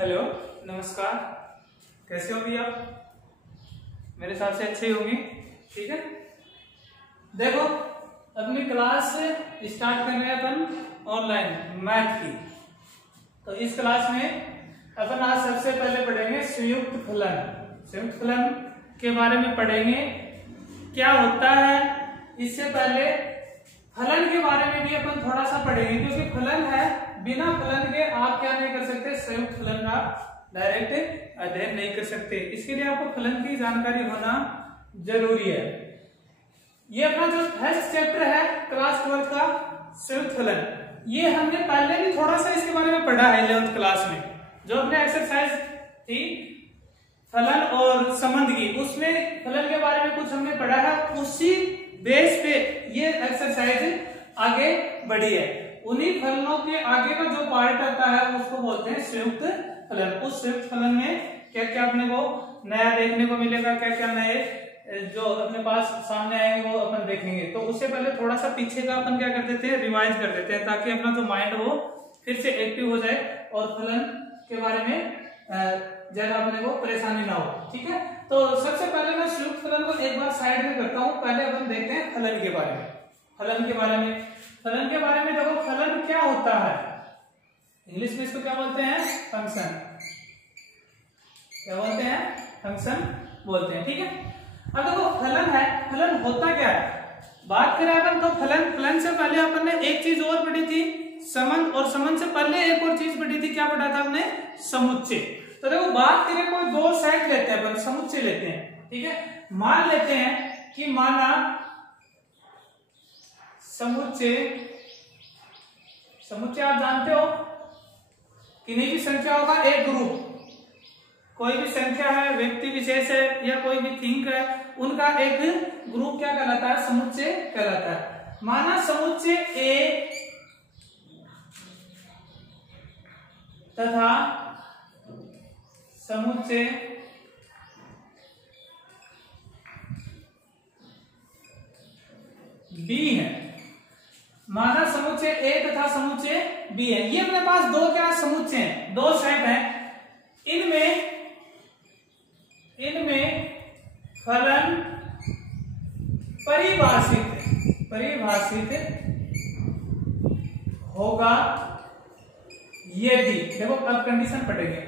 Hello, नमस्कार। कैसे हो भैया? मेरे हिसाब से अच्छे ही होंगे। ठीक है, देखो अपनी क्लास स्टार्ट कर रहे हैं अपन ऑनलाइन मैथ की। तो इस क्लास में अपन आज सबसे पहले पढ़ेंगे संयुक्त फलन। संयुक्त फलन के बारे में पढ़ेंगे, क्या होता है। इससे पहले फलन के बारे में भी अपन थोड़ा सा पढ़ेंगे, क्योंकि फलन है, बिना फलन के आप क्या नहीं कर सकते, संयुक्त फलन का डायरेक्ट अध्ययन नहीं कर सकते। इसके लिए आपको फलन की जानकारी होना जरूरी है। ये अपना जो फर्स्ट चैप्टर है क्लास 12 का संयुक्त फलन, ये हमने पहले भी थोड़ा सा इसके बारे में पढ़ा है 11th क्लास में। जो अपने एक्सरसाइज थी फलन और संबंध की, उसमें फलन के बारे में कुछ हमने पढ़ा है। उसी बेस पे ये एक्सरसाइज आगे बढ़ी है। उन्हीं फलनों के आगे का जो पार्ट आता है उसको बोलते हैं संयुक्त फलन। उस संयुक्त फलन में क्या क्या अपने को नया देखने को मिलेगा, क्या क्या नए जो अपने पास सामने आएंगे वो अपन देखेंगे। तो उससे पहले थोड़ा सा पीछे का अपन क्या कर देते हैं, रिवाइज कर देते हैं, ताकि अपना जो माइंड हो फिर से एक्टिव हो जाए और फलन के बारे में ज्यादा अपने को परेशानी ना हो। ठीक है, तो सबसे पहले मैं संयुक्त फलन को एक बार साइड में करता हूं। पहले अपन देखते हैं फलन के बारे में। फलन के बारे में देखो, फलन क्या होता है। इंग्लिश में इसको क्या बोलते हैं, फंक्शन। क्या बोलते हैं, फंक्शन बोलते हैं। ठीक है, अब देखो फलन है, फलन होता क्या है। बात करें अपन तो फलन से पहले अपन ने एक चीज और पढ़ी थी, संबंध। और संबंध से पहले एक और चीज पढ़ी थी, क्या पढ़ा था हमने, समुच्चय। तो देखो बात करें, कोई दो सेट लेते हैं अपन, समुच्चय लेते हैं। ठीक है, मान लेते हैं कि माना समुच्चय आप जानते हो, किन्हीं भी संख्याओं का एक ग्रुप, कोई भी संख्या है, व्यक्ति विशेष है या कोई भी थिंग है, उनका एक ग्रुप क्या कहलाता है, समुच्चय कहलाता है। माना समुच्चय ए तथा समुच्चय बी है। माना समुच्चय ए तथा समुच्चय बी है। ये अपने पास दो क्या समुच्चय हैं, दो सेट हैं। इनमें फलन परिभाषित होगा यदि, देखो अब कंडीशन पढ़ेंगे।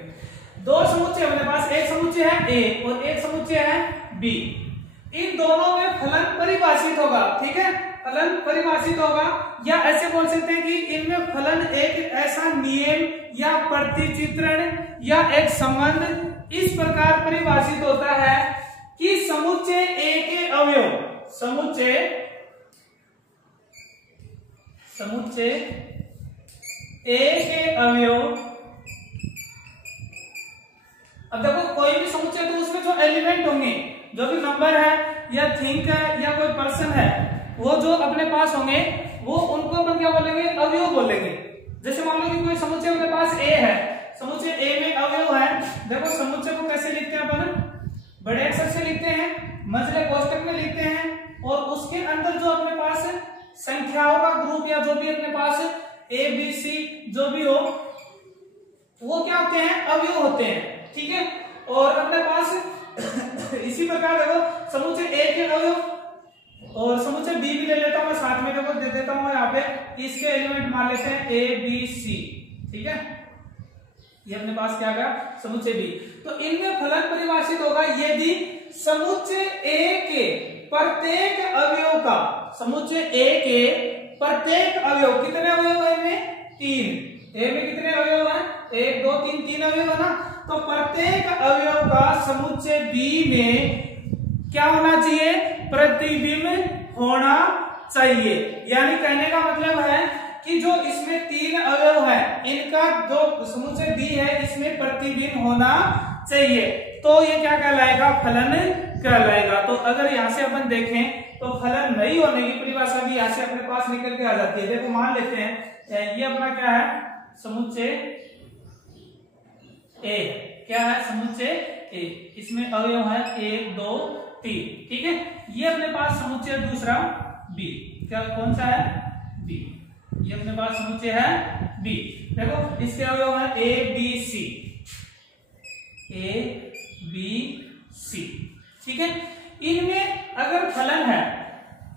दो समुच्चय अपने पास, एक समुच्चय है ए और एक समुच्चय है बी। इन दोनों में फलन परिभाषित होगा। ठीक है, फलन परिभाषित होगा, या ऐसे बोल सकते हैं कि इनमें फलन एक ऐसा नियम या प्रतिचित्रण या एक संबंध इस प्रकार परिभाषित होता है कि समुच्चय ए के अवयव, समुच्चय ए के अवयव। अब देखो कोई भी समुच्चय, तो उसमें जो एलिमेंट होंगे, जो भी नंबर है या थिंग है या कोई पर्सन है, वो जो अपने पास होंगे वो उनको अपन क्या बोलेंगे, अवयव बोलेंगे। जैसे मान लो कि कोई समुच्चय अपने पास ए है, समुच्चय ए में अवयव है। देखो समुच्चय को कैसे लिखते हैं अपन, बड़े अक्षर से लिखते हैं, मझले कोष्टक में लिखते हैं, और उसके अंदर जो अपने पास संख्याओं का ग्रुप या जो भी अपने पास ए बी सी जो भी हो, वो क्या होते हैं, अवयव होते हैं। ठीक है, और अपने पास इसी प्रकार देखो समुच्चय ए के अवयव और समुच्चय बी भी ले लेता हूं मैं साथ में, देखो दे देता हूं यहाँ पे। इसके एलिमेंट मान लेते हैं ए बी सी। ठीक है, ये अपने पास क्या आएगा, समुच्चय बी। तो इनमें फलन परिभाषित होगा यदि समुच्चय ए के प्रत्येक अवयव का, समुच्चय ए के प्रत्येक अवयव, कितने अवयव है इनमें, 3। ए में कितने अवयव हैं, 1 2 3, 3 अवयव है ना। तो प्रत्येक अवयव का समुच्चय बी में क्या होना चाहिए, प्रतिबिंब होना चाहिए। यानी कहने का मतलब है कि जो इसमें 3 अवयव है, इनका जो समुच्चय बी है, इसमें प्रतिबिंब होना चाहिए। तो ये क्या कहलाएगा, फलन कहलाएगा। तो अगर यहां से अपन देखें तो फलन नहीं होने की परिभाषा भी यहां से अपने पास निकल के आ जाती है। देखो मान लेते हैं ये अपना क्या है, समुच्चय ए। क्या है, समुच्चय ए। इसमें अवयव है 1 2 3। ठीक है, ये अपने पास समुच्चय दूसरा बी। क्या, कौन सा है, बी। ये अपने पास समुच्चय है बी। देखो इसके अवयव है ए बी सी। ए बी सी। ठीक है, इनमें अगर फलन है,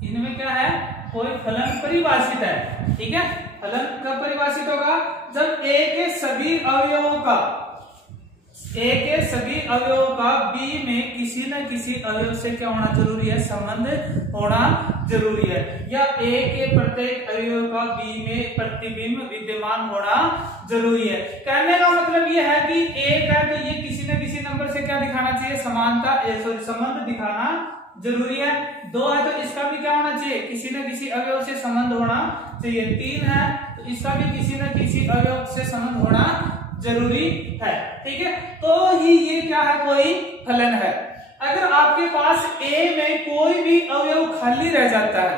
इनमें क्या है, कोई फलन परिभाषित है। ठीक है, फलन कब परिभाषित होगा, जब ए के सभी अवयवों का, ए के सभी अवयवों का बी में किसी न किसी अवयव से क्या होना जरूरी है, संबंध होना जरूरी है, या ए के प्रत्येक अवयव का बी में प्रतिबिंब विद्यमान होना जरूरी है। कहने का मतलब यह है कि एक है तो ये किसी न किसी नंबर से क्या दिखाना चाहिए, समानता संबंध दिखाना जरूरी है। दो है तो इसका भी क्या होना चाहिए, किसी न किसी अवयव से संबंध होना चाहिए। तीन है तो इसका भी किसी न किसी अवयव से संबंध होना जरूरी है। ठीक है, तो ही ये क्या है, कोई फलन है। अगर आपके पास ए में कोई भी अवयव खाली रह जाता है,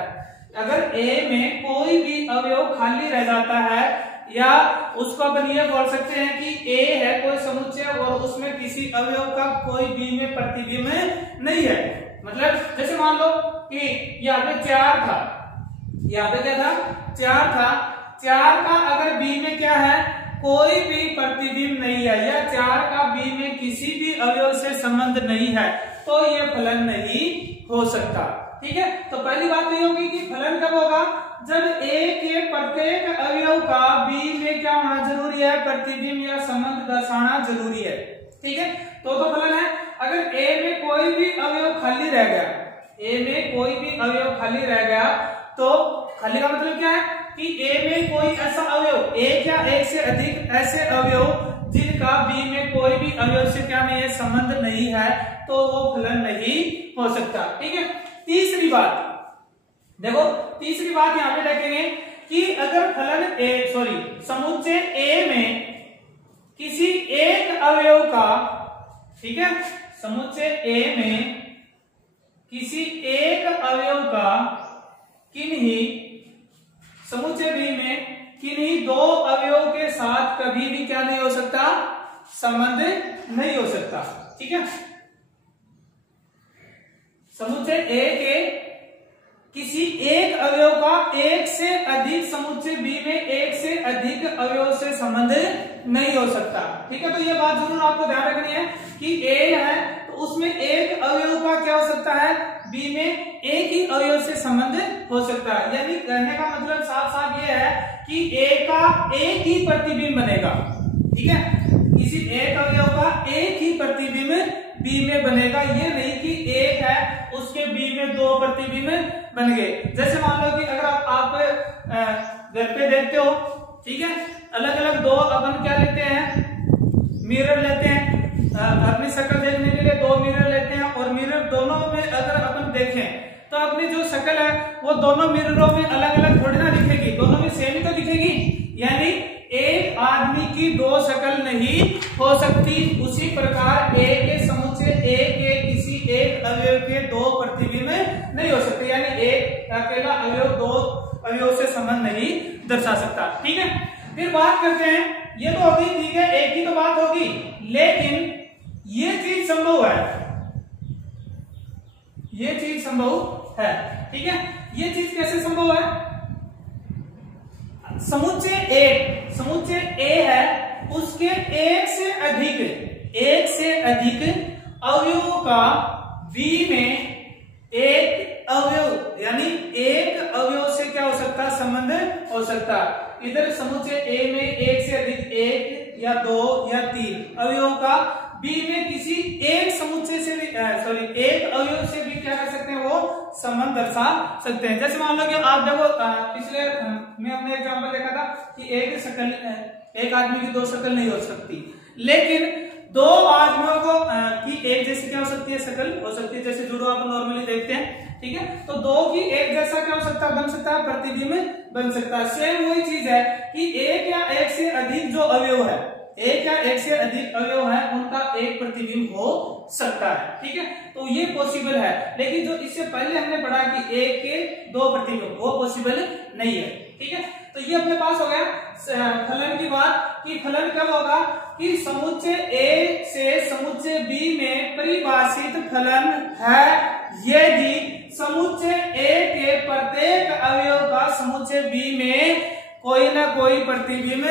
अगर ए में कोई भी अवयव खाली रह जाता है, या उसको अपन ये बोल सकते हैं कि ए है कोई समुच्चय और उसमें किसी अवयव का कोई बी में प्रतिबिंब नहीं है। मतलब जैसे मान लो कि यहाँ पे 4 था, यहाँ पे क्या था, 4 था, 4 का अगर बी में क्या है, कोई भी प्रतिबिंब नहीं है, या 4 का बी में किसी भी अवयव से संबंध नहीं है, तो ये फलन नहीं हो सकता। ठीक है, तो पहली बात ये होगी कि फलन कब होगा, जब ए के प्रत्येक अवयव का बी में क्या होना जरूरी है, प्रतिबिंब या संबंध दर्शाना जरूरी है। ठीक है, तो फलन है। अगर ए में कोई भी अवयव खाली रह गया, ए में कोई भी अवयव खाली रह गया, तो खाली का मतलब क्या है कि ए में कोई ऐसा अवयव, एक या एक से अधिक ऐसे अवयव जिनका बी में कोई भी अवयव से क्या नहीं है, संबंध नहीं है, तो वो फलन नहीं हो सकता। ठीक है, तीसरी बात देखो, तीसरी बात यहां पे देखेंगे कि अगर फलन समुच्चय ए में किसी एक अवयव का, ठीक है, समुच्चय ए में किसी एक अवयव का समुच्चय बी में किन्हीं दो अवयवों के साथ कभी भी क्या नहीं हो सकता, संबंध नहीं हो सकता। ठीक है, समुच्चय ए के किसी एक अवयव का एक से अधिक समुच्चय बी में एक से अधिक अवयव से संबंध नहीं हो सकता। ठीक है, तो ये बात जरूर आपको ध्यान रखनी है कि ए है तो उसमें एक अवयव का क्या हो सकता है, बी में एक ही अवयव से संबंध हो सकता है। यानी कहने का मतलब साफ साफ ये है कि ए का एक ही प्रतिबिंब बनेगा। ठीक है, किसी एक अवयव का एक ही प्रतिबिंब बी में बनेगा, ये नहीं कि एक है उसके बी में दो प्रतिबिंब बन गए। जैसे मान लो कि अगर आप घर पे देखते हो, ठीक है, अलग अलग दो अपन क्या लेते हैं, मिरर लेते हैं, अपनी शक्ल देखने के लिए दो मिरर लेते हैं, और मिरर दोनों में अगर अपन देखें तो अपनी जो शक्ल है वो दोनों मिररों में अलग अलग थोड़ी ना दिखेगी, दोनों में सेम ही तो दिखेगी। यानी एक आदमी की दो शक्ल नहीं हो सकती। उसी प्रकार ए के समुच्चय ए के किसी एक अवयव के दो प्रतिबिंब नहीं हो सकते, यानी एक अकेला अवयव दो अवयव से संबंध नहीं दर्शा सकता। ठीक है, फिर बात करते हैं, ये तो होगी, ठीक है, एक ही तो बात होगी, लेकिन ये चीज संभव है, ये चीज संभव है। ठीक है, ये चीज कैसे संभव है, समुच्चय ए है, उसके एक से अधिक अवयवों का बी में एक अवयव, यानी एक अवयव से क्या हो सकता, संबंध हो सकता। इधर समुच्चय ए में एक से अधिक, एक या दो या तीन अवयवों का बी में किसी एक समुच्चय से भी एक अवयव से भी क्या कर सकते हैं, वो संबंध दर्शा सकते हैं। जैसे मान लो कि आप देखो, पिछले में हमने एग्जांपल देखा था कि एक आदमी की दो शक्ल नहीं हो सकती, लेकिन दो आदमियों को की एक जैसी क्या हो सकती है, शक्ल हो सकती है। जैसे जुड़ो आप नॉर्मली देखते हैं, ठीक है, तो दो की एक जैसा क्या हो सकता है, बन सकता है, प्रतिबिंब बन सकता है। सेम वही चीज है कि एक या एक से अधिक जो अवयव है, एक या एक से अधिक अवयव है, उनका एक प्रतिबिंब हो सकता है। ठीक है, तो ये पॉसिबल है, लेकिन जो इससे पहले हमने पढ़ा कि एक के दो प्रतिबिंब, वो पॉसिबल नहीं है। ठीक है, तो ये अपने पास हो गया फलन की बात कि फलन कब होगा कि समुच्चय ए से समुच्चय बी में परिभाषित फलन है यदि समुच्चय ए के प्रत्येक अवयव का समुच्चय बी में कोई ना कोई प्रतिबिंब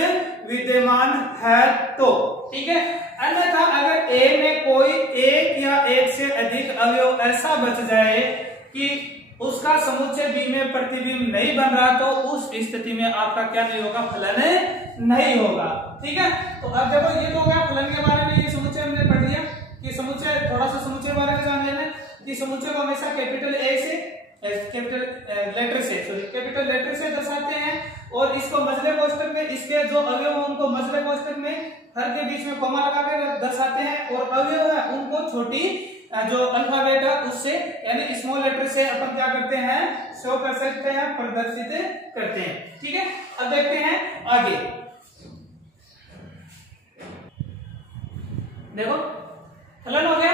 विद्यमान है तो, ठीक है। अन्यथा अगर ए में कोई एक या एक से अधिक अवयव ऐसा बच जाए कि उसका समुच्चय बी में प्रतिबिंब नहीं बन रहा तो उस स्थिति में आपका क्या नहीं होगा, फलन नहीं होगा, ठीक है। तो अब देखो ये तो हो गया फलन के बारे में, ये समुच्चय हमने पढ़ लिया कि समुच्चय, थोड़ा सा समुच्चय के बारे में जान लेना कि समुच्चय को हमेशा कैपिटल ए से कैपिटल लेटर से दर्शाते हैं और इसको मजले कोष्ठक में इसके जो अवयव हैं उनको मजले कोष्ठक में हर के बीच में कॉमा लगा कर दर्शाते हैं और अवयव है उनको छोटी जो अल्फाबेट है उससे यानी स्मॉल लेटर से अपन क्या करते हैं, शो कर सकते हैं, प्रदर्शित करते हैं, ठीक है। अब देखते हैं आगे, देखो फलन हो गया।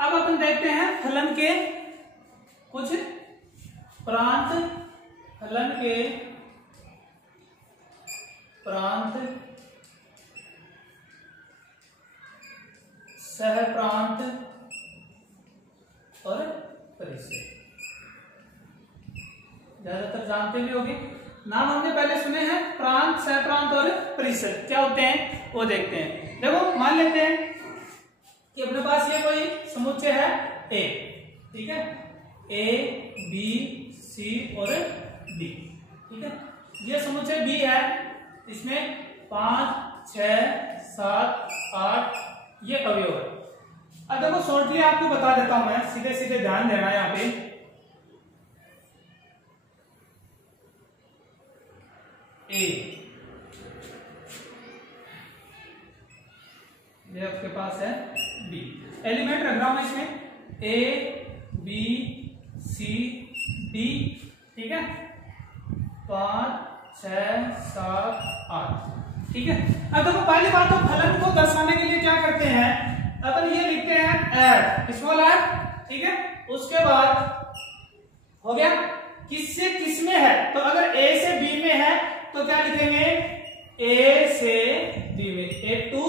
अब अपन देखते हैं फलन के कुछ प्रांत, फलन के प्रांत, सहप्रांत और परिसर। ज्यादातर जानते भी होंगे, नाम हमने पहले सुने हैं, प्रांत, सहप्रांत और परिसर क्या होते हैं वो देखते हैं। देखो मान लेते हैं कि अपने पास ये कोई समुच्चय है ए, ठीक है, ए बी सी और डी, ठीक है। ये समुच्चय बी है, इसमें 5 6 7 8 ये अवयव है। अब देखो शॉर्टली आपको बता देता हूं मैं, सीधे सीधे ध्यान देना है यहाँ पे। ए ये आपके पास है बी, एलिमेंट रख रहा हूं मैं इसमें ए बी सी डी, ठीक है, 5 6 7 8, ठीक है। अब देखो पहली बात तो फलन को दर्शाने के लिए क्या करते हैं अपन, ये लिखते हैं एफ, स्मॉल एफ, ठीक है। उसके बाद हो गया किससे किस में है, तो अगर ए से बी में है तो क्या लिखेंगे, ए से बी में, ए टू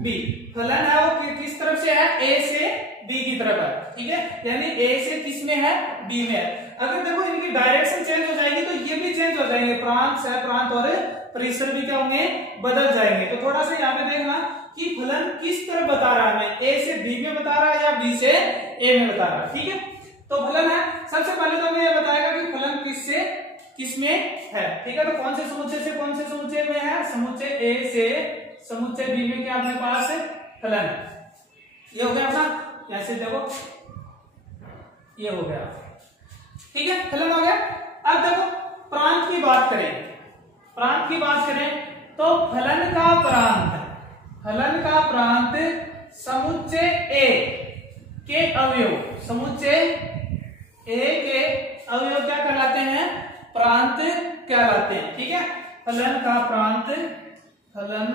बी। फलन है वो किस तरफ से है, ए से बी की तरफ है, ठीक है, यानी ए से किस में है, बी में है। अगर देखो इनकी डायरेक्शन चेंज हो जाएगी तो ये भी चेंज हो जाएंगे, प्रांत, सहप्रांत और परिसर भी क्या होंगे, बदल जाएंगे। तो थोड़ा सा यहाँ पे देखना कि फलन किस तरफ बता रहा है, ए से बी में बता रहा है या बी से ए में बता रहा है, ठीक है। तो फलन है, सबसे पहले तो हमें यह बताएगा कि फलन किससे किस में है, ठीक है। तो कौन से समुच्चय से कौन से समुच्चय में है, समुच्चय ए से समुच्चय बी में क्या अपने पास फलन है। ये हो गया अपना, ऐसे देखो ये हो गया, ठीक है, फलन हो गया। अब देखो प्रांत की बात करें, प्रांत की बात करें तो फलन का प्रांत, फलन का प्रांत समुच्चय ए के अवयव, समुच्चय ए के अवयव क्या कहलाते हैं, प्रांत कहलाते हैं, ठीक है। फलन का प्रांत, फलन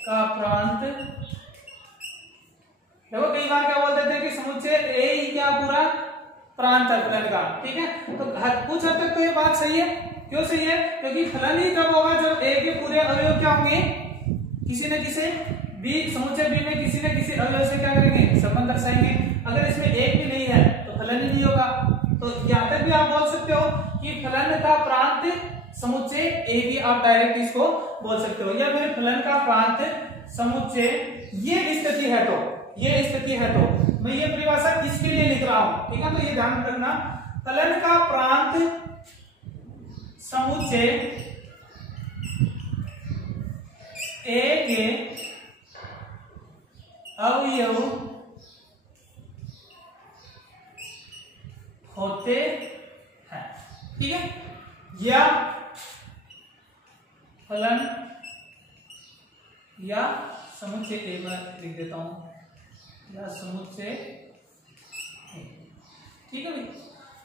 का प्रांत, देखो कई बार क्या बोल देते हैं कि समुच्चय ए ही क्या पूरा प्रांत है फलन का, ठीक है। तो कुछ हद तक तो ये बात सही है, क्यों सही है, क्योंकि फलन ही तब होगा जब ए के पूरे अवयव क्या होंगे, किसी न किसी बी, समुच्चय बी में किसी न किसी अवयव से क्या करेंगे, संबंध दर्शाएंगे। अगर इसमें एक भी नहीं है तो फलन ही नहीं होगा। तो यहां तक भी आप बोल सकते हो कि फलन का प्रांत समुच्चय ए भी आप डायरेक्ट इसको बोल सकते हो, या फिर फलन का प्रांत समुच्चय ये स्थिति है तो, ये स्थिति है तो मैं ये परिभाषा इसके लिए लिख रहा हूं, ठीक है। तो ये ध्यान रखना, फलन का प्रांत समुच्चय ए के अवयव होते हैं, ठीक है। या फलन या समुच्चय ए में लिख देता हूं, या समुच्चय, ठीक है भाई।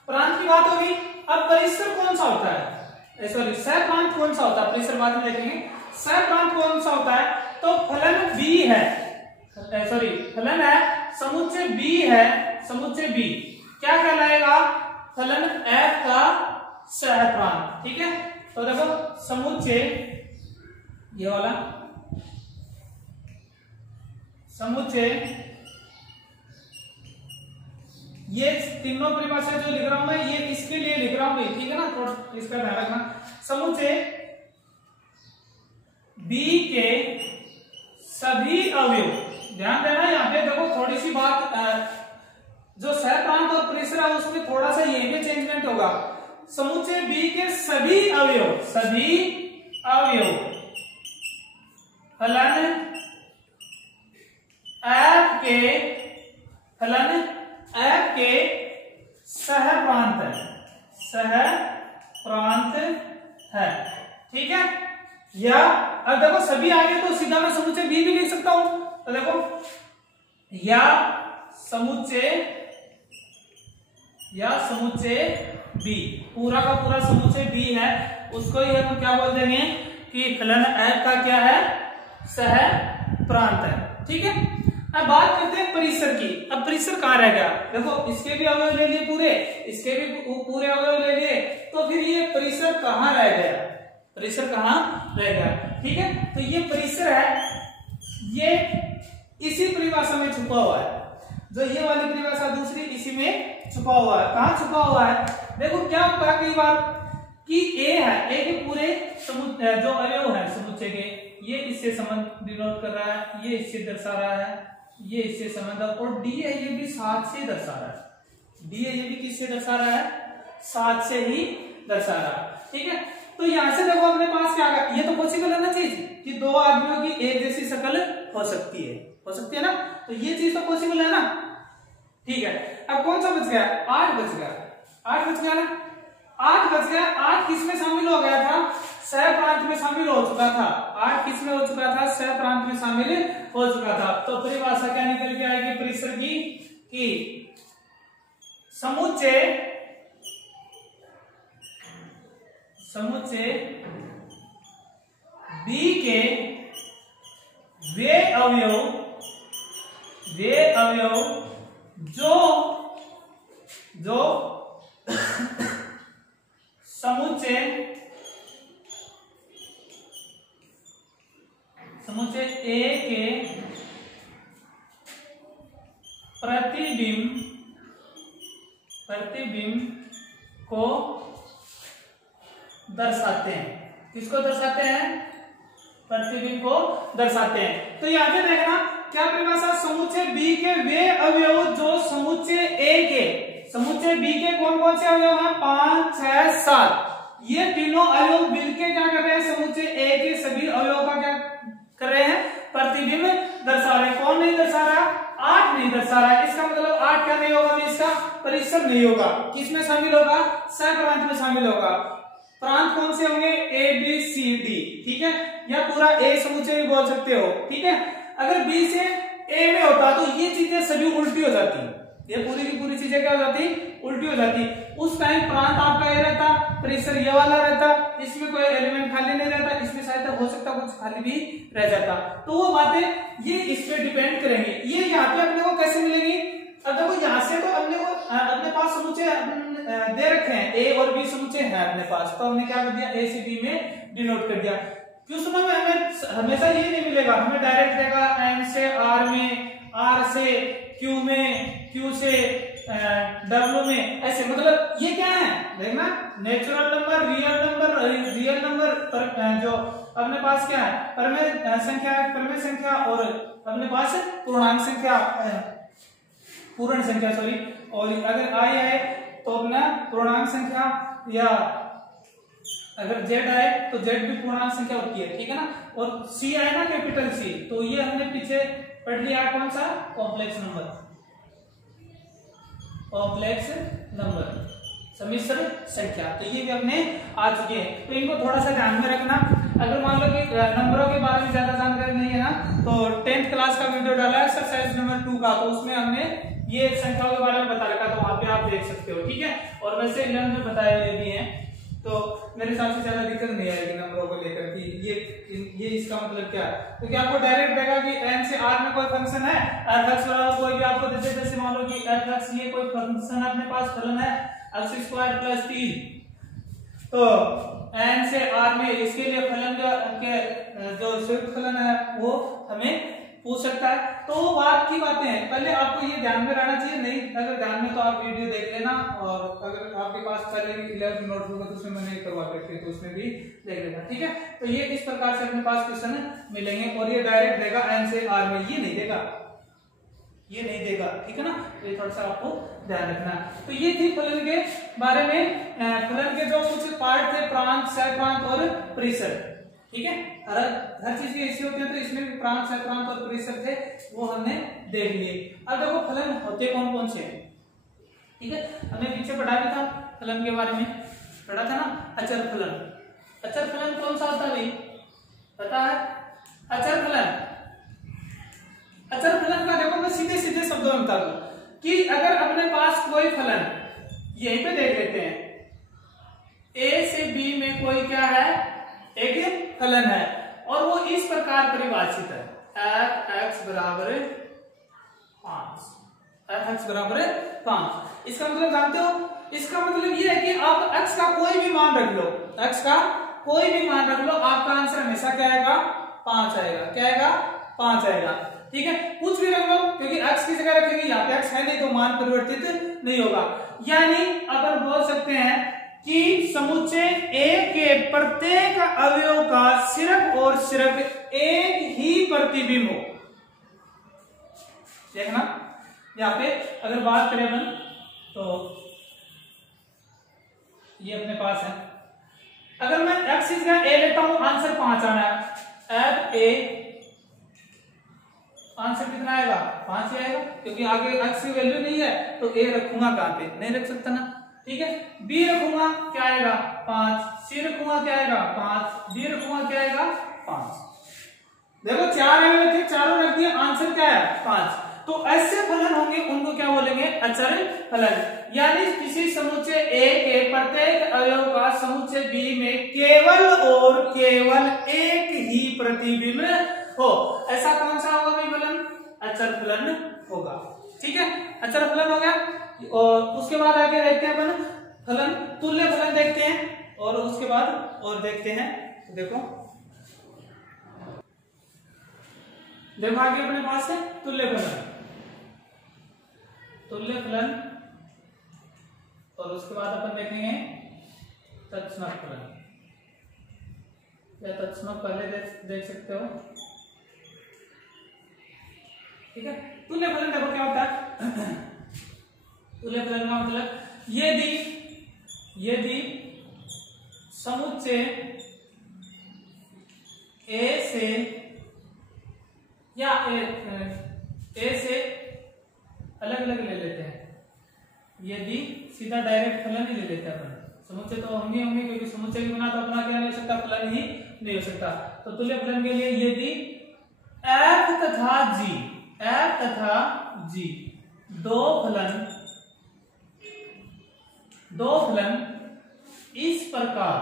प्रांत की बात होगी। अब परिसर कौन सा होता है, सॉरी सहप्रांत कौन सा होता है, परिसर बाद में देखेंगे। सहप्रांत कौन सा होता है, तो फलन बी है, सॉरी फलन है समुच्चय बी है, समुच्चय बी क्या कहलाएगा, फलन एफ का सहप्रांत, ठीक है। तो देखो समुच्चय ये वाला समुच्चय, ये तीनों परिभाषा जो लिख रहा हूं मैं ये इसके लिए लिख रहा हूं, ठीक है ना, थोड़ा इसका ध्यान रखना। समुच्चय बी के सभी अवयव, ध्यान देना यहाँ पे देखो थोड़ी सी बात, जो सहप्रांत और परिसर है उसमें थोड़ा सा ये भी चेंजमेंट होगा। समुच्चय बी के सभी अवयव, सभी अवयव फलन एफ के, फलन एफ के सहप्रांत है, सहप्रांत है, ठीक है। या अब देखो सभी आ गए तो सीधा मैं समुच्चय बी भी लिख सकता हूं, तो देखो या समुच्चय बी, पूरा का पूरा समुच्चय बी है, उसको ही हम क्या बोल देंगे कि फलन एफ का क्या है, सहप्रांत है, ठीक है। अब बात करते हैं परिसर की। अब परिसर कहां रह गया, देखो इसके भी अवयव ले लिए पूरे, इसके भी पूरे अवयव ले लिए, तो फिर ये परिसर कहां रह गया, परिसर कहां रह गया, ठीक है। तो ये परिसर है, ये इसी परिभाषा में छुपा हुआ है, जो ये वाली परिभाषा दूसरी इसी में छुपा हुआ है। कहां छुपा हुआ है, देखो क्या होता है कई बार कि ए है, ए के पूरे जो अवयव है समुच्चय के, ये इससे संबंध डिनोट कर रहा है, ये इससे दर्शा रहा है, ये इससे संबंध, और डी है ये भी 7 से दर्शा रहा है, डी है ये भी किससे दर्शा रहा है, 7 से ही दर्शा रहा है, ठीक है। तो यहां से देखो अपने पास क्या आ, ये तो पॉसिबल है ना चीज कि दो आदमियों की एक जैसी शक्ल हो सकती है ना, तो ये चीज तो पॉसिबल है ना, ठीक है। अब कौन सा बच गया, 8 बच गया, 8 बच गया ना, 8 बच गया। 8 किसमें शामिल हो गया था, सहप्रांत में शामिल हो चुका था, 8 किसमें हो चुका था, सहप्रांत में शामिल हो चुका था। तो परिभाषा क्या निकल के आएगी परिसर की, कि समुच्चय बी के वे अवयव जो समुच्चय ए के प्रतिबिंब को दर्शाते हैं। किसको दर्शाते हैं, प्रतिबिंब को दर्शाते हैं। तो यहां पे देखना क्या परिभाषा, समुच्चय बी के वे अवयव जो समुच्चय ए के, समुच्चय बी के कौन कौन से अवयव हैं, 5, 6, 7, ये तीनों अवयव मिलके क्या कर रहे हैं, समुच्चय ए के सभी अवयवों का क्या कर रहे हैं, प्रतिबिंब दर्शा रहे हैं। कौन नहीं दर्शा रहा, 8 नहीं दर्शा रहा है, इसका मतलब 8 क्या नहीं होगा, इसका परिसर नहीं होगा। किसमें शामिल होगा, सहप्रांत में शामिल होगा। प्रांत कौन से होंगे, ए बी सी डी, ठीक है, या पूरा ए समुच्चय भी बोल सकते हो, ठीक है। अगर बी से ए में होता तो ये चीजें सभी उल्टी हो जाती, ये पूरी की पूरी चीजें क्या हो जाती, उल्टी हो जाती। उस टाइम प्रांत आपका ये रहता, परिसर ये वाला रहता, इसमें कोई एलिमेंट खाली नहीं रहता, इसमें शायद हो सकता कुछ खाली भी रह जाता। तो वो बातें ये इस पे डिपेंड करेंगे। ये यहाँ पे अपने को कैसे मिलेगी, अब देखो यहाँ से तो अपने पास समुच्चय दे रखे हैं, ए और बी समुच्चय है अपने पास, तो हमने क्या कर दिया, ए से बी में डिनोट कर दिया। क्वेश्चनों में हमें हमेशा ये नहीं मिलेगा, हमें डायरेक्ट देगा एन से आर में, आर से क्यू में, क्यू से डब्ल्यू में, ऐसे। मतलब ये क्या है देखना, नेचुरल नंबर, रियल नंबर जो अपने पास क्या है, परमेय संख्या और अपने पास पूर्णांक संख्या, पूर्ण संख्या सॉरी, और अगर आई है तो अपना पूर्णांक संख्या, या अगर जेड आए तो जेड भी पूर्णांक संख्या होती है, ठीक है ना। और सी आए ना, कैपिटल सी, तो ये हमने पीछे पढ़ लिया कौन सा, कॉम्प्लेक्स नंबर, सम्मिश्र संख्या, तो ये भी अपने आ चुके हैं। तो इनको थोड़ा सा ध्यान में रखना। अगर मान लो कि नंबरों के बारे में ज्यादा जानकारी नहीं है ना, तो 10th क्लास का वीडियो डाला है एक्सरसाइज नंबर 2 का, तो उसमें हमने ये संख्याओं के बारे में बता रखा, तो वहां पे आप देख सकते हो, ठीक है। और वैसे 11 में बताए हुए भी हैं, तो मेरे हिसाब से ज्यादा दिक्कत नहीं आएगी नंबरों को लेकर कि ये इसका मतलब क्या है। तो क्या आपको डायरेक्ट देगा कि n से r में कोई फंक्शन है, f(x) कोई भी आपको देते, जैसे मान लो कि f(x) ये कोई फंक्शन अपने पास फलन है x² + 3, तो n से r में इसके लिए फलन जो संयुक्त फलन है वो हमें पूछ सकता है। तो वो बात की बातें हैं, पहले आपको ये ध्यान में रहना चाहिए। नहीं अगर ध्यान में तो आप वीडियो देख लेना, और अगर आपके पास पहले 11 नोटबुक है तो उसमें मैंने करवा रखी है तो उसमें भी देख लेना, ठीक है। तो ये इस प्रकार से अपने पास क्वेश्चन मिलेंगे, और ये डायरेक्ट देगा एन से आर में, ये नहीं देगा, ये नहीं देगा, ठीक है ना। ये थोड़ा सा आपको ध्यान रखना है। तो ये थी फलन के बारे में, फलन के जो कुछ पार्ट थे, प्रांत, सहप्रांत और परिसर, ठीक है। हर चीज के ऐसे होते हैं, तो इसमें भी प्रांत, सहप्रांत और परिसर थे, वो हमने देख लिए। अब देखो फलन होते कौन कौन से हैं, ठीक है। हमने पीछे पढ़ा भी था फलन के बारे में, पढ़ा था ना, अचर फलन। अचर फलन कौन सा होता है भाई, पता है? अचर फलन, अचर फलन का देखो मैं सीधे सीधे शब्दों में बता दूं कि अगर अपने पास कोई फलन, यहीं पे देख लेते हैं, ए से बी में कोई क्या है, एक फलन है, और वो इस प्रकार परिभाषित है, एफ एक्स बराबर 5, एफ एक्स बराबर 5। इसका मतलब जानते हो, इसका मतलब ये है कि आप x का कोई भी मान रख लो, x का कोई भी मान रख लो, आपका आंसर हमेशा क्या आएगा, 5 आएगा। क्या आएगा, 5 आएगा, ठीक है। कुछ भी रख लो, क्योंकि x की जगह रखेंगे, यहाँ पे x है नहीं तो मान परिवर्तित नहीं होगा। यानी अपन बोल सकते हैं कि समुच्चय A के प्रत्येक अवयव का सिर्फ और सिर्फ एक ही प्रतिबिंब हो। देखना यहाँ पे अगर बात करें अपन, तो ये अपने पास है, अगर मैं x की जगह a लेता हूं, आंसर 5 आना है, एफ ए आंसर कितना आएगा, 5 ही आएगा, क्योंकि आगे x की वैल्यू नहीं है तो a रखूंगा कहां पे, नहीं रख सकता ना, ठीक है। b रखूंगा क्या आएगा, 5, c रखूंगा क्या आएगा, 5, d रखूंगा क्या आएगा, 5। देखो 4 अवयव थे, चारों रख दिए, आंसर क्या है, 5। तो ऐसे फलन होंगे, उनको क्या बोलेंगे, अचर फलन। यानी किसी समुच्चय A के प्रत्येक अवयव का समुच्चय B में केवल और केवल एक ही प्रतिबिंब हो, ऐसा कौन सा होगा भाई फलन, अचर फलन होगा, ठीक है। अचर फलन हो गया, और उसके बाद आगे देखते हैं अपन फलन, तुल्य फलन देखते हैं, और उसके बाद और देखते हैं। देखो आगे अपने पास है तुल्य फलन, तुल्य फलन, और उसके बाद अपन देखेंगे तत्समक फलन, या तत्समक पहले देख सकते हो, ठीक है। तुल्य फलन देखो क्या होता है, तुल्य फलन का मतलब यदि समुच्चय A से या A से अलग अलग ले लेते हैं, यदि सीधा डायरेक्ट फलन ही ले लेते हैं अपन, समुच्चय तो होंगे क्योंकि समुच्चय के बिना तो अपना क्या नहीं हो सकता, फलन ही नहीं हो सकता। तो तुल्य फलन के लिए यदि f तथा g दो फलन इस प्रकार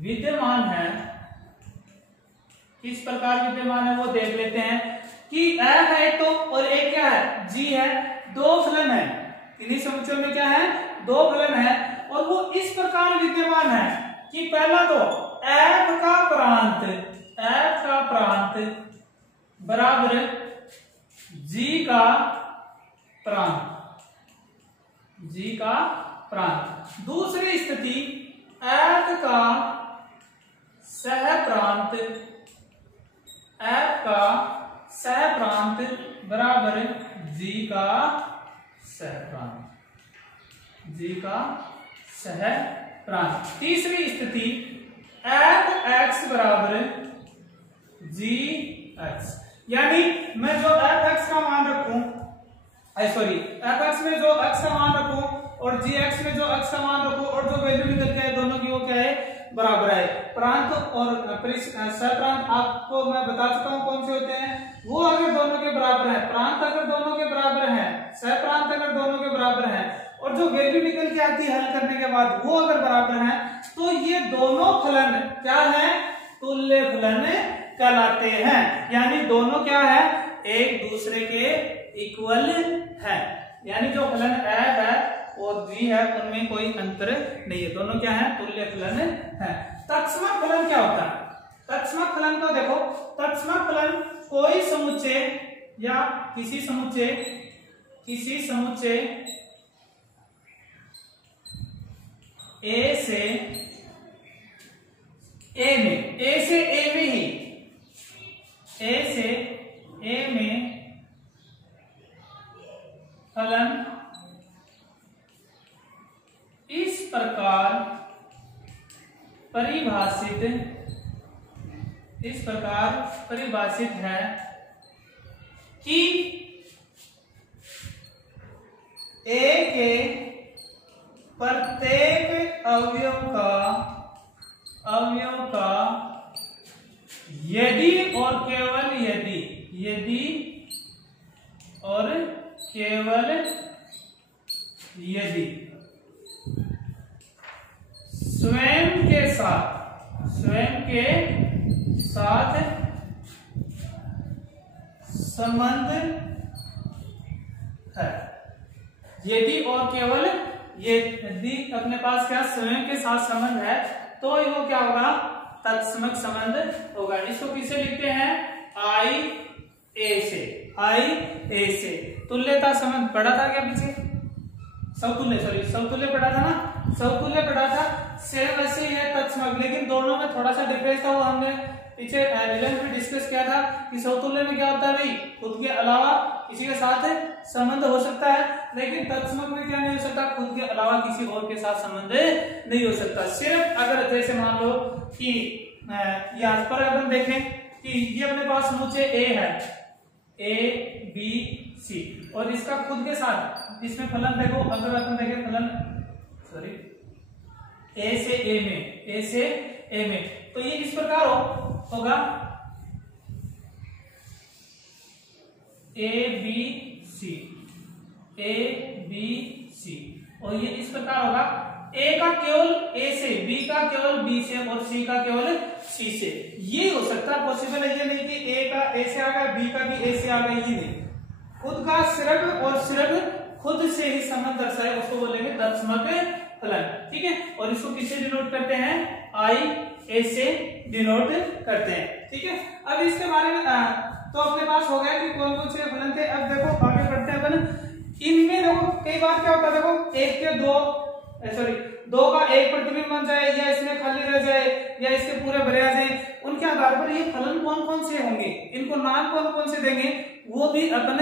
विद्यमान है, किस प्रकार विद्यमान है वो देख लेते हैं कि f है तो, और एक क्या है, g है, दो फलन है, इन्हीं समुच्चयों में क्या है, दो फलन है, और वो इस प्रकार विद्यमान है कि पहला तो f का प्रांत बराबर g का प्रांत, दूसरी स्थिति f का सहप्रांत बराबर g का सहप्रांत, तीसरी स्थिति f x बराबर gx। यानी मैं जो fx का मान रखूं, fx में जो x का मान रखूं और gx में जो x का मान रखूं, और जो वैल्यू निकल के आए दोनों की वो क्या है, बराबर है। प्रांत और सहप्रांत आपको मैं बता चुका हूं कौन से होते हैं, वो अगर दोनों के बराबर है, प्रांत अगर दोनों के बराबर है, सहप्रांत अगर दोनों के बराबर है, और जो वैल्यू निकल के आती है हल करने के बाद वो अगर बराबर है, तो ये दोनों फलन क्या है, तुल्य फलन कहलाते हैं। यानी दोनों क्या है, एक दूसरे के इक्वल है, यानी जो फलन f है और g है उनमें कोई अंतर नहीं है, दोनों क्या है, तुल्य फलन है। तत्समक फलन क्या होता है, तत्समक फलन को देखो, तत्समक फलन कोई समुच्चय या किसी समुच्चय ए से ए में, ए से ए में ही, ए से ए में फलन इस प्रकार परिभाषित है कि ए के प्रत्येक अवयव का यदि और केवल यदि स्वयं के साथ संबंध है, यदि और केवल यदि अपने पास क्या स्वयं के साथ संबंध है तो वो क्या होगा, तत्समक संबंध होगा। इसको किसे लिखते हैं, आई ए से। तुल्यता संबंध पढ़ा था क्या पीछे, समतुल्य पढ़ा था ना, समतुल्य पढ़ा था। सेम वैसे ही है तत्समक, लेकिन दोनों में थोड़ा सा डिफरेंस था, वो हमने पीछे 11 में डिस्कस किया था कि समतुल्य में क्या होता है भाई, खुद के अलावा किसी के साथ संबंध हो सकता है, लेकिन तत्समक में क्या नहीं हो सकता, खुद के अलावा किसी और के साथ संबंध नहीं हो सकता। सिर्फ अगर जैसे मान लो कि यहाँ पर अगर हम देखें कि ये अपने पास समुच्चय ए है, ए बी सी, और इसका खुद के साथ इसमें फलन देखो, अगर अपन देखें फलन ए से ए में, तो ये इस प्रकार होगा ए बी सी, और ये इस प्रकार होगा ए का केवल ए से, बी का केवल बी से, और सी का केवल सी से। ये हो सकता है, पॉसिबल है ये नहीं कि ए का ए से आ गया, बी का भी ए से आ गया, ये नहीं, खुद का सिर्फ और सिर्फ खुद से ही संबंध दर्शाए, उसको बोलेंगे तत्समक फलन। ठीक है, और इसको किससे डिनोट करते हैं, आई ए से डिनोट करते हैं। ठीक है, अब इसके बारे में तो अपने पास हो गया कि कौन कौन से फलन थे। अब देखो आगे बढ़ते हैं अपन। इनमें देखो कई बार क्या होता है, देखो एक के दो का एक प्रतिबिंब बन जाए, या इसमें खाली रह जाए, या इसके पूरे भरे आ जाए, उनके आधार पर ये फलन कौन कौन से होंगे, इनको नाम कौन कौन से देंगे, वो भी अपन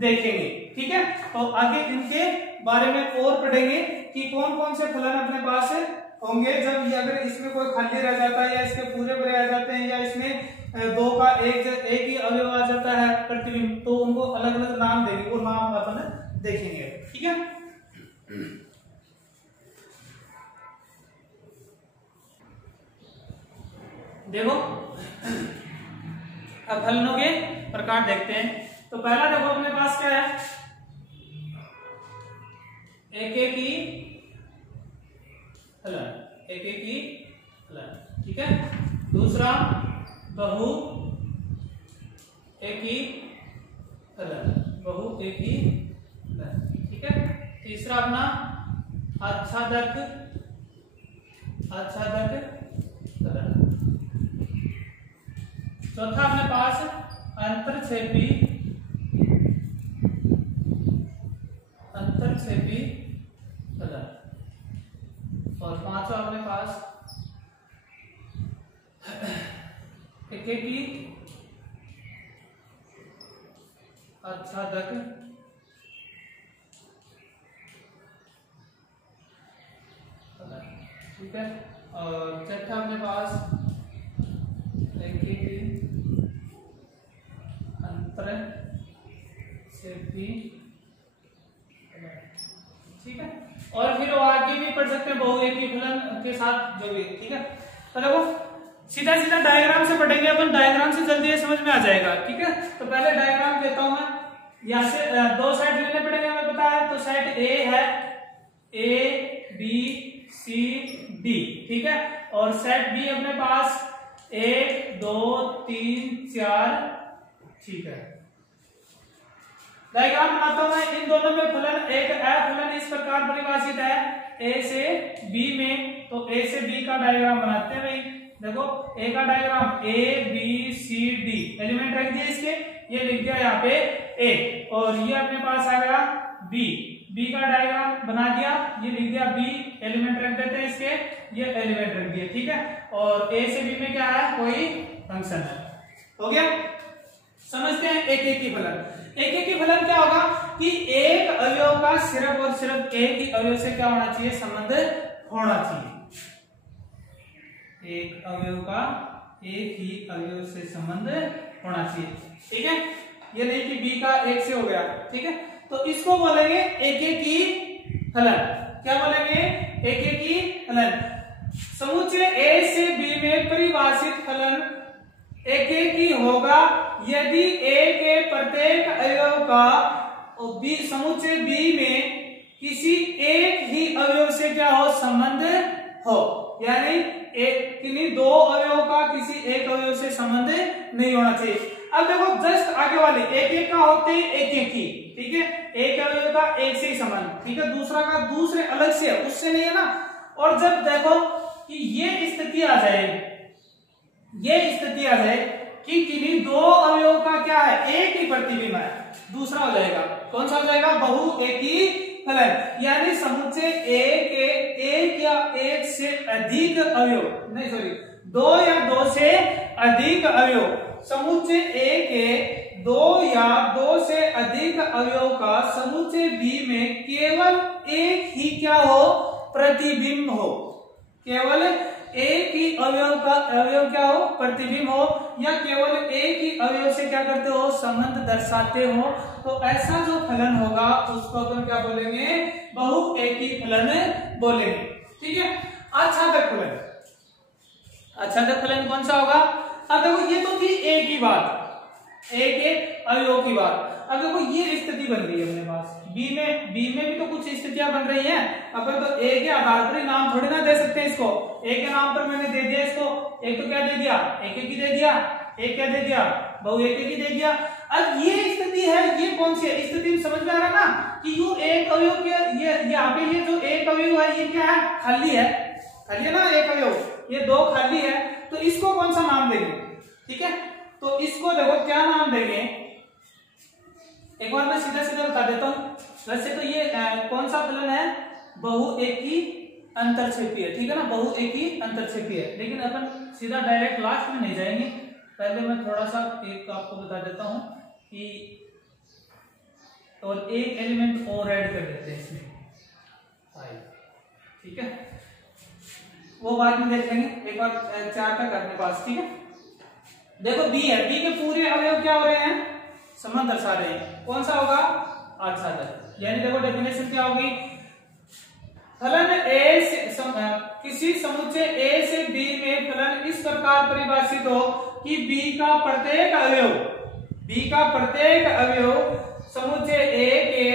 देखेंगे। ठीक है, तो आगे इनके बारे में और पढ़ेंगे कि कौन कौन से फलन अपने पास होंगे जब ये अगर इसमें कोई खाली रह जाता है, या इसके पूरे भरे आ जाते हैं, या इसमें दो का एक ही अवयव आ जाता है प्रतिबिंब, तो उनको अलग अलग नाम देंगे, वो नाम अपन देखेंगे। ठीक है, देखो अब फलनों के प्रकार देखते हैं। तो पहला देखो अपने पास क्या है, एकेकी फलन। ठीक है, दूसरा बहु एकी फलन। ठीक है, तीसरा अपना आच्छादक फलन। चौथा अपने पास अंतरक्षेपी फलन, और पांचवा अपने पास एकेकी आच्छादक फलन। ठीक है, और छठा अपने पास एकेकी अंतरक्षेपी। ठीक है, और फिर वो आगे भी पढ़ सकते हैं बहुएकी फलन के साथ जो भी। ठीक है, तो देखो सीधा सीधा डायग्राम से पढ़ेंगे अपन, डायग्राम से जल्दी ये समझ में आ जाएगा। ठीक है, तो पहले डायग्राम देता हूं मैं। यहाँ से दो साइड लेने पड़ेंगे, हमें पता है। तो साइड ए है, ए बी सी डी। ठीक है, और सेट बी अपने पास 1 2 3 4। ठीक है, डायग्राम बनाता हूं मैं। इन दोनों में फलन एक फलन इस प्रकार परिभाषित है ए से बी में, तो ए से बी का डायग्राम बनाते हैं भाई। देखो ए का diagram A B C D element रख दिए इसके, ये लिख दिया यहाँ पे ए, और ये अपने पास आ गया बी, बी का डायग्राम बना दिया, ये लिख दिया बी, एलिमेंट रख देते हैं इसके, ये एलिमेंट रख दिए, ठीक है। और ए से बी में क्या है, कोई फंक्शन है, हो गया। समझते हैं एक एक की फलन। एक एक की फलन क्या होगा कि एक अवयव का सिर्फ और सिर्फ एक ही अवयव से क्या होना चाहिए, संबंध होना चाहिए। एक अवयव का एक ही अवयव से संबंध होना चाहिए, ठीक है। ये नहीं कि बी का एक से हो गया, ठीक है। तो इसको बोलेंगे एक एक की फलन। क्या बोलेंगे, एक एक की फलन। समुच्चय ए से बी में परिभाषित फलन एक एक ही होगा यदि ए के प्रत्येक अवयव का बी समुच्चय बी में किसी एक ही अवयव से क्या हो, संबंध हो। यानी एक किन्हीं दो अवयव का किसी एक अवयव से संबंध नहीं होना चाहिए। अब देखो जस्ट आगे वाले एक एक का होते एक एक ही, ठीक है, एक अवयव का एक से ही संबंध, ठीक है, दूसरा का दूसरे अलग से है, उससे नहीं है ना। और जब देखो कि ये स्थिति आ जाए, ये स्थिति आ जाए कि किन्हीं दो अवयव का क्या है, एक ही प्रतिबिंब है, दूसरा हो जाएगा, कौन सा हो जाएगा, बहु एक ही फलन। यानी समुच्चय ए के एक या एक से अधिक अवयव, नहीं सॉरी, दो या दो से अधिक अवयव, समुच्चय ए के दो या दो से अधिक अवयव का समुच्चय बी में केवल एक ही क्या हो, प्रतिबिंब हो। केवल एक ही अवयव का अवयव क्या हो, प्रतिबिंब हो, या केवल एक ही अवयव से क्या करते हो, संबंध दर्शाते हो, तो ऐसा जो फलन होगा उसको अपन क्या बोलेंगे, बहु एक ही फलन बोलेंगे, ठीक है। आच्छादक फलन, आच्छादक फलन कौन सा होगा। अब देखो ये तो थी एक ही बात, एक एक अवयव की बात। अब देखो ये स्थिति बन रही है अपने पास बी में भी तो कुछ स्थितियां बन रही हैं। अपन तो ए के आधार पर ही नाम थोड़ी ना दे सकते हैं इसको, ए के नाम पर मैंने दे दिया इसको, एक तो क्या दे दिया, एक एक ही दे दिया, एक क्या दे दिया, बहु एक एक ही दे दिया। अब ये स्थिति है, ये कौन सी है, स्थिति समझ में आ रहा ना कि यू एक अवयव के ये यहाँ पे ये जो एक अवयव है ये क्या है, खाली है, खाली है ना एक अवयव, ये दो खाली है, तो इसको कौन सा नाम देंगे, ठीक है। तो इसको देखो क्या नाम देंगे, एक बार मैं सीधा सीधा बता देता हूं। वैसे तो ये कौन सा फलन है, बहु एक ही अंतरक्षेपीय, ठीक है ना, बहु एक ही अंतरक्षेपीय, लेकिन अपन सीधा डायरेक्ट लास्ट में नहीं जाएंगे, पहले मैं थोड़ा सा एक आपको बता देता हूं कि, और एक एलिमेंट और ऐड कर देते हैं इसमें, ठीक है, वो बाद में देख लेंगे, एक बार चार तक अपने पास, ठीक है। देखो बी है, बी के पूरे अवयव क्या हो रहे हैं, संबंध दर्शा रहे हैं, कौन सा होगा, आच्छादक। यानी देखो डेफिनेशन क्या होगी, फलन ए से किसी समुच्चय ए से बी में फलन इस प्रकार परिभाषित हो कि बी का प्रत्येक अवयव समुच्चय ए के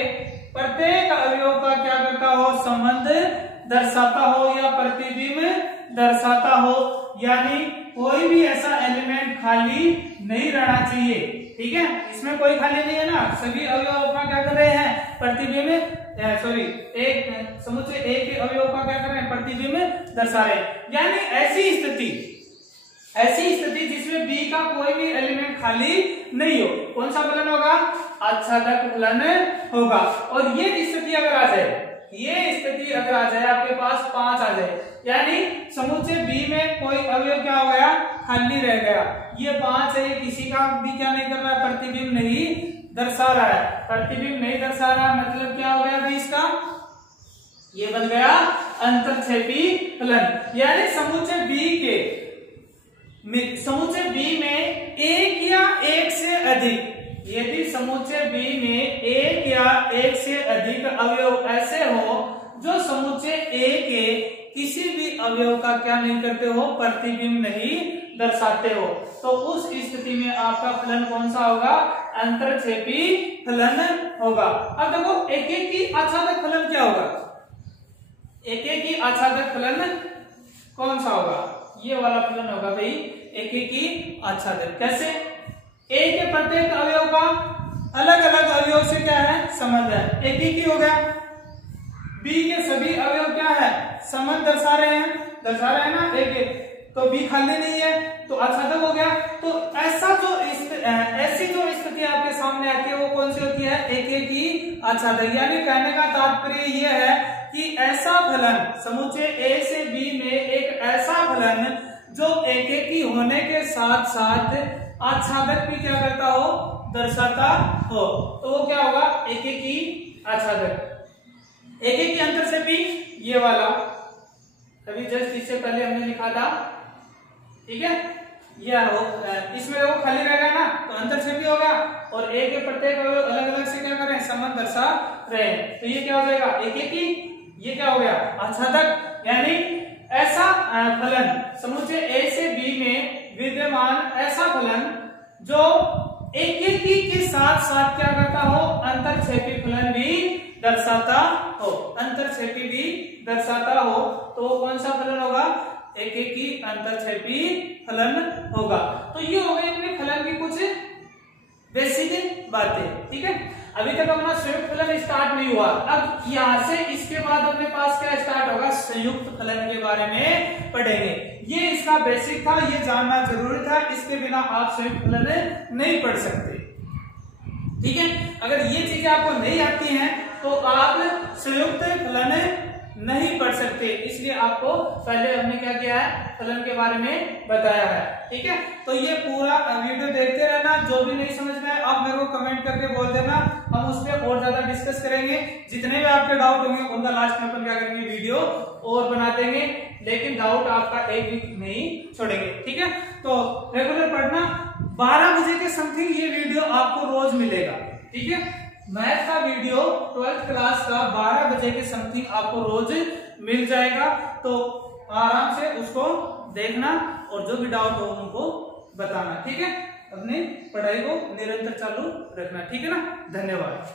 प्रत्येक अवयव का क्या करता हो, संबंध दर्शाता हो या प्रतिबिंब दर्शाता हो। यानी कोई भी ऐसा एलिमेंट खाली नहीं रहना चाहिए, ठीक है, इसमें कोई खाली नहीं है ना, सभी अवयव अपना क्या कर रहे हैं, प्रतिबिंब सॉरी एक समुच्चय ए के अवयव का क्या कर रहे हैं, प्रतिबिंब दर्शा रहे हैं। यानी ऐसी स्थिति जिसमें बी का कोई भी एलिमेंट खाली नहीं हो, कौन सा फलन होगा, आच्छादक फलन होगा। और ये स्थिति अगर आ जाए, आपके पास 5 आ जाए, यानी समुच्चय बी में कोई अवयव क्या हो गया, खाली रह गया, ये 5 है, किसी का भी क्या नहीं कर रहा है, प्रतिबिंब नहीं दर्शा रहा है, प्रतिबिंब नहीं दर्शा रहा, मतलब क्या हो गया भाई इसका, ये बन गया अंतरक्षेपी फलन। यानी समुच्चय बी में एक या एक से अधिक, यदि समुच्चय बी में एक या एक से अधिक अवयव ऐसे हो जो समुच्चय ए के किसी भी अवयव का क्या नहीं करते हो, प्रतिबिंब नहीं दर्शाते हो, तो उस स्थिति में आपका फलन कौन सा होगा, अंतरक्षेपी फलन होगा। अब देखो एक एक की आच्छादक फलन क्या होगा, एक एक की आच्छादक फलन कौन सा होगा, ये वाला फलन होगा भाई एक एक की आच्छादक। कैसे, ए के प्रत्येक अवयव का अलग अलग अवयव से क्या है, संबंध है, एक एक ही हो गया। बी के सभी अवयव क्या है, संबंध दर्शा रहे हैं ना, एक एक तो बी खाली नहीं है तो आच्छादक हो गया। तो ऐसी जो स्थिति आपके सामने आती है वो कौन सी होती है, एकेकी आच्छादक। यानी कहने का तात्पर्य यह है कि ऐसा फलन समुच्चय ए से बी में एक ऐसा फलन जो एकेकी होने के साथ साथ आच्छादक भी क्या करता हो, दर्शाता हो, तो वो क्या होगा, एकेकी आच्छादक। एकेकी अंतर से भी ये वाला अभी जस्ट इससे पहले हमने लिखा था, ठीक है, यह हो, इसमें वो खाली रहेगा ना तो अंतर से भी होगा और ए के प्रत्येक अलग अलग से क्या कर रहे हैं, संबंध दर्शा रहे हैं, तो ये क्या हो जाएगा, एकेकी, ये क्या हो गया, आच्छादक। यानी ऐसा फलन समुच्चय ए से बी में विद्यमान ऐसा फलन जो एकेकी के साथ साथ क्या करता हो, अंतरक्षेपी फलन भी दर्शाता हो, अंतरक्षेपी भी दर्शाता हो, तो कौन सा फलन होगा, एकेकी अंतरक्षेपी फलन होगा। तो ये हो गई अपने फलन की कुछ बेसिक बातें, ठीक है। अभी तक अपना संयुक्त फलन स्टार्ट नहीं हुआ, अब यहां से इसके बाद अपने पास क्या स्टार्ट होगा, संयुक्त फलन के बारे में पढ़ेंगे। ये इसका बेसिक था, ये जानना जरूरी था, इसके बिना आप संयुक्त फलन नहीं पढ़ सकते, ठीक है। अगर ये चीजें आपको नहीं आती हैं तो आप संयुक्त फलन नहीं पढ़ सकते, इसलिए आपको पहले हमने क्या किया है, फलन के बारे में बताया है, ठीक है। तो ये पूरा वीडियो देखते रहना, जो भी नहीं समझ में आए आप मेरे को कमेंट करके बोल देना, हम उस पर और ज्यादा डिस्कस करेंगे। जितने भी आपके डाउट होंगे उनका लास्ट में अपन क्या करेंगे, वीडियो और बना देंगे, लेकिन डाउट आपका एक भी नहीं छोड़ेंगे, ठीक है। तो रेगुलर पढ़ना, 12 बजे के समथिंग ये वीडियो आपको रोज मिलेगा, ठीक है। मैथ का वीडियो 12th क्लास का 12 बजे के समथिंग आपको रोज मिल जाएगा, तो आराम से उसको देखना और जो भी डाउट हो उनको बताना, ठीक है। अपनी पढ़ाई को निरंतर चालू रखना, ठीक है ना। धन्यवाद।